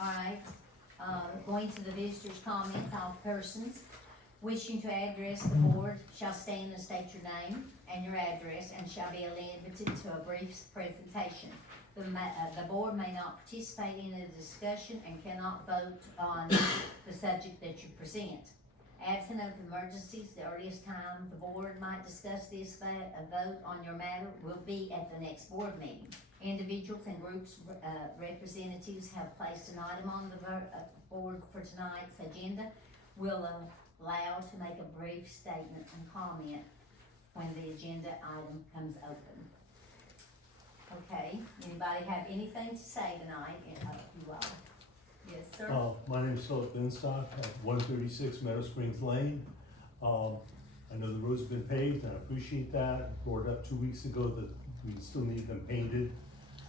Alright, going to the visitors' comments, all persons wishing to address the board shall stand and state your name and your address and shall be limited to a brief presentation. The board may not participate in the discussion and cannot vote on the subject that you present. Absent of emergencies, the earliest time the board might discuss this vote on your matter will be at the next board meeting. Individuals and groups representatives have placed an item on the board for tonight's agenda will allow to make a brief statement and comment when the agenda item comes open. Okay, anybody have anything to say tonight? You all? Yes, sir. My name is Philip Binstock at 136 Meadow Springs Lane. I know the roads have been paved and I appreciate that. I brought it up 2 weeks ago that we still need them painted.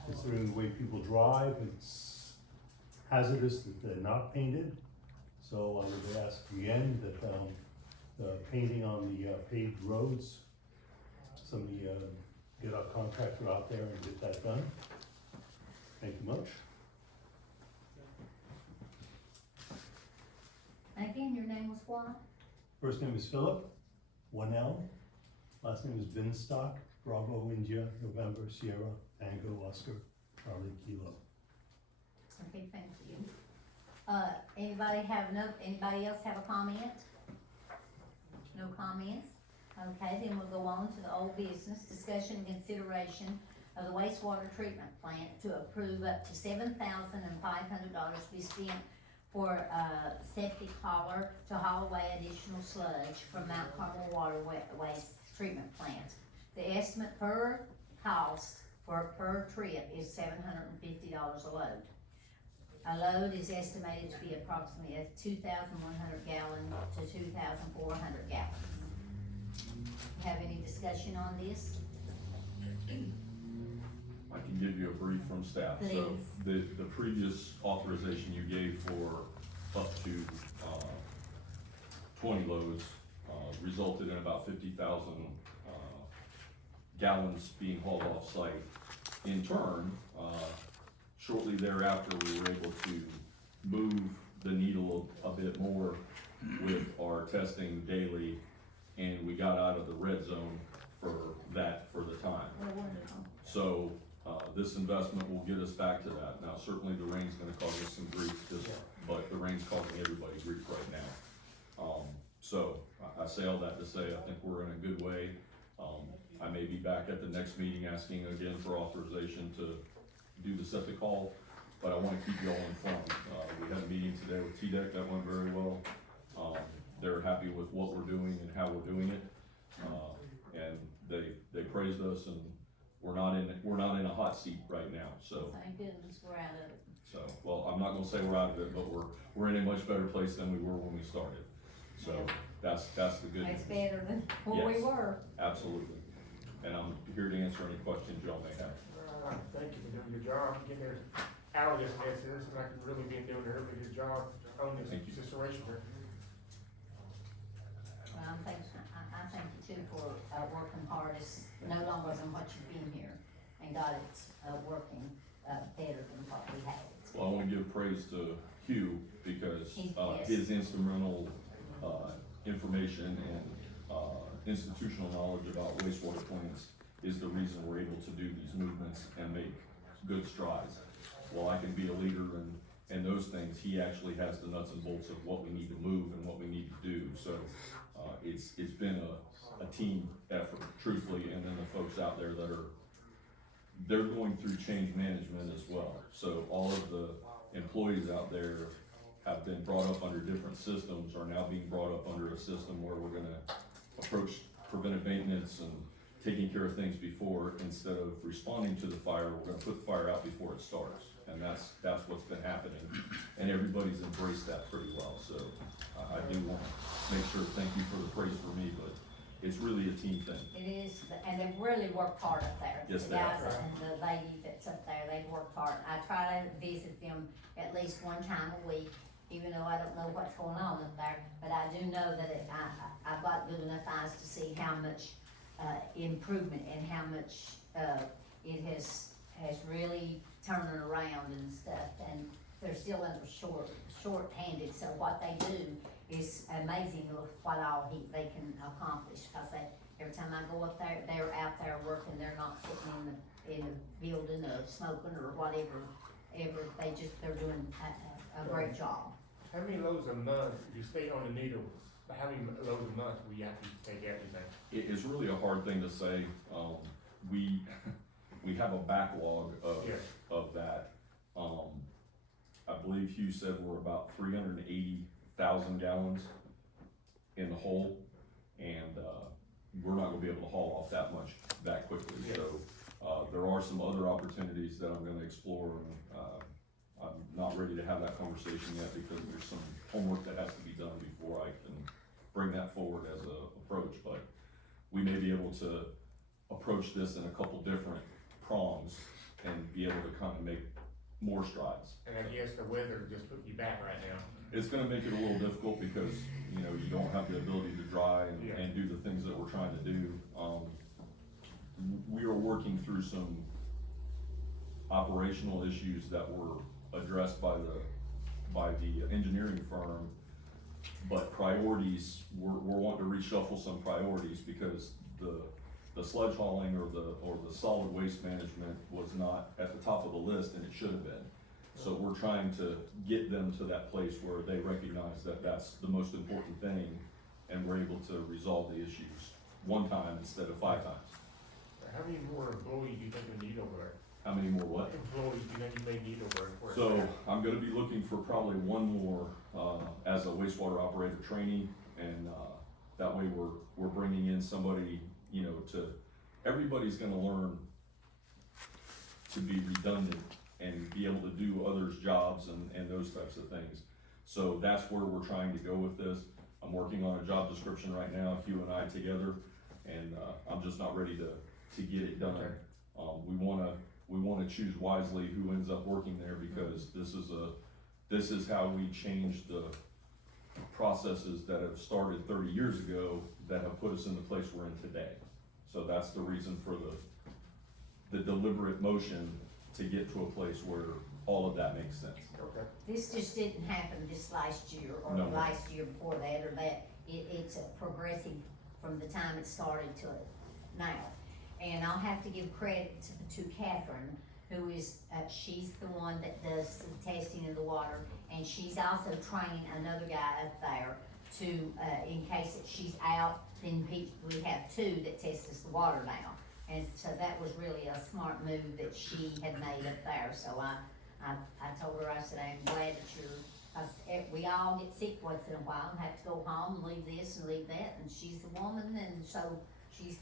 Considering the way people drive, it's hazardous that they're not painted. So I would ask again that the painting on the paved roads, somebody get a contractor out there and get that done. Thank you much. Again, your name was what? First name is Philip, 1L. Last name is Binstock, Bravo, India, November, Sierra, Tango, Oscar, Charlie, Kilo. Okay, thank you. Anybody else have a comment? No comments? Okay, then we'll go on to the old business, discussion and consideration of the wastewater treatment plant to approve up to $7,500 to be spent for septic hauler to haul away additional sludge from Mount Carmel waste treatment plant. The estimate per cost for per trip is $750 a load. A load is estimated to be approximately 2,100 gallon to 2,400 gallons. Have any discussion on this? I can give you a brief from staff. Please. So the previous authorization you gave for up to 20 loads resulted in about 50,000 gallons being hauled off site. In turn, shortly thereafter, we were able to move the needle a bit more with our testing daily, and we got out of the red zone for the time. Oh, wonderful. So this investment will get us back to that. Now, certainly the rain's gonna cause us some grief, but the rain's causing everybody grief right now. So I say all that to say, I think we're in a good way. I may be back at the next meeting asking again for authorization to do the septic haul, but I wanna keep you all informed. We had a meeting today with TDEC, that went very well. They're happy with what we're doing and how we're doing it. And they praised us, and we're not in a hot seat right now, so. Thank goodness we're out of it. So, well, I'm not gonna say we're out of it, but we're in a much better place than we were when we started. So, that's the good news. It's better than where we Yes. were. Absolutely. And I'm here to answer any questions y'all may have. Thank you for doing your job, getting there out of this mess, and it's like you've really been doing a really good job on this Thank you. situation here. Well, I thank you too for working hard. It's no longer than what you've been here and got it working better than what we had. Well, I wanna give praise to Hugh because Yes. his instrumental information and institutional knowledge about wastewater plants is the reason we're able to do these movements and make good strides. While I can be a leader and those things, he actually has the nuts and bolts of what we need to move and what we need to do. So it's been a team effort, truthfully, and then the folks out there they're going through change management as well. So all of the employees out there have been brought up under different systems, are now being brought up under a system where we're gonna approach preventive maintenance and taking care of things before, instead of responding to the fire, we're gonna put the fire out before it starts. And that's what's been happening, and everybody's embraced that pretty well. So I do want to make sure, thank you for the praise for me, but it's really a team thing. It is, and they've really worked hard up there. Yes, The they have. guys and the lady that's up there, they've worked hard. I try to visit them at least one time a week, even though I don't know what's going on up there. But I do know that I've got good enough eyes to see how much improvement and how much it has really turned around and stuff. And they're still under short-handed, so what they do is amazing what all they can accomplish, cause every time I go up there, they're out there working, they're not sitting in the building or smoking or whatever, they're doing a great job. How many loads a month, if you stay on the needle, how many loads a month will you have to take out, you think? It is really a hard thing to say. We have a backlog Yes. of that. I believe Hugh said we're about 380,000 gallons in the hole, and we're not gonna be able to haul off that much that quickly. Yes. So there are some other opportunities that I'm gonna explore, and I'm not ready to have that conversation yet because there's some homework that has to be done before I can bring that forward as a approach. But we may be able to approach this in a couple different prongs and be able to kind of make more strides. And I guess the weather just put you back right now. It's gonna make it a little difficult because, you know, you don't have the ability to dry Yeah. and do the things that we're trying to do. We are working through some operational issues that were addressed by the engineering firm. But priorities, we're wanting to reshuffle some priorities because the sludge hauling or the solid waste management was not at the top of the list, and it should have been. So we're trying to get them to that place where they recognize that that's the most important thing, and we're able to resolve the issues one time instead of 5 times. How many more employees do you think we need over there? How many more what? Employees do you think you may need over there? So I'm gonna be looking for probably one more, as a wastewater operator trainee, and, that way we're bringing in somebody, you know, everybody's gonna learn to be redundant and be able to do others' jobs and those types of things. So that's where we're trying to go with this. I'm working on a job description right now, Hugh and I together, and, I'm just not ready to get it done. Okay. We wanna choose wisely who ends up working there, because this is how we change the processes that have started 30 years ago that have put us in the place we're in today. So that's the reason for the deliberate motion to get to a place where all of that makes sense. Okay. This just didn't happen this last year or No. last year before that or that. It's a progressive from the time it started to now. And I'll have to give credit to Catherine, who is, she's the one that does the testing of the water, and she's also training another guy up there to, in case that she's out, then we have 2 that test us the water now. And so that was really a smart move that she had made up there, so I told her, I said, I'm glad that we all get sick once in a while and have to go home and leave this and leave that, and she's a woman, and so she's,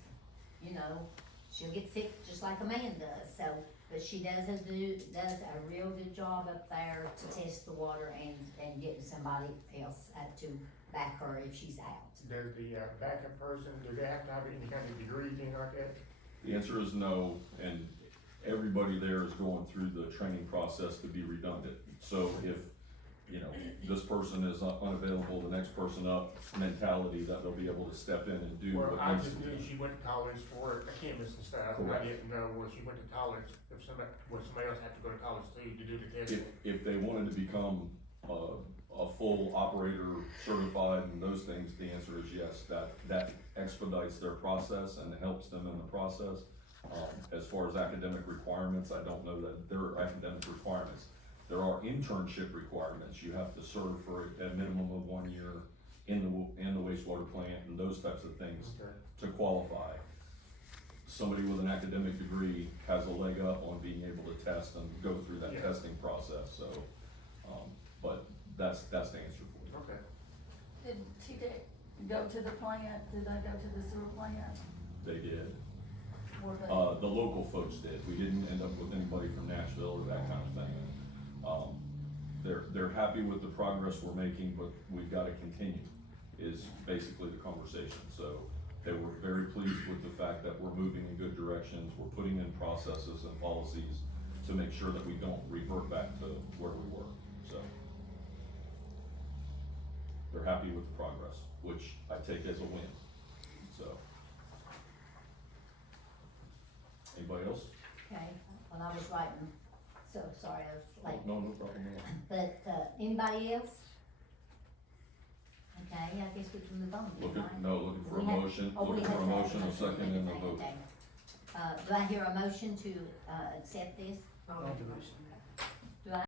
you know, she'll get sick just like a man does, so, but she does a real good job up there to test the water and getting somebody else to back her if she's out. Does the backup person, do they have to have any kind of degree, anything like that? The answer is no, and everybody there is going through the training process to be redundant. So if, you know, this person is unavailable, the next person up mentality that they'll be able to step in and do Well, what I needs to just be knew done. she went to college for a chemist and stuff, and I Correct. didn't know where she went to college, if somebody else had to go to college too to do the testing. If they wanted to become a full operator certified and those things, the answer is yes. That expedites their process and helps them in the process. As far as academic requirements, I don't know that there are academic requirements. There are internship requirements. You have to serve for a minimum of 1 year in the wastewater plant and those types of things Okay. to qualify. Somebody with an academic degree has a leg up on being able to test and go through that Yeah. testing process, so, but that's the answer for you. Okay. Did TJ go to the plant? Did I go to the sewer plant? They did. Were they? The local folks did. We didn't end up with anybody from Nashville or that kind of thing. They're happy with the progress we're making, but we've gotta continue, is basically the conversation. So they were very pleased with the fact that we're moving in good directions. We're putting in processes and policies to make sure that we don't revert back to where we were, so. They're happy with the progress, which I take as a win, so. Anybody else? Okay, when I was writing, so sorry, I was late. No problem at all. but, anybody else? Okay, I guess we can move on, Looking, right? looking for a We have- motion, oh, we looking have for a to have motion, a second, and a vote. Okay. Do I hear a motion to, accept this? I'll make the motion.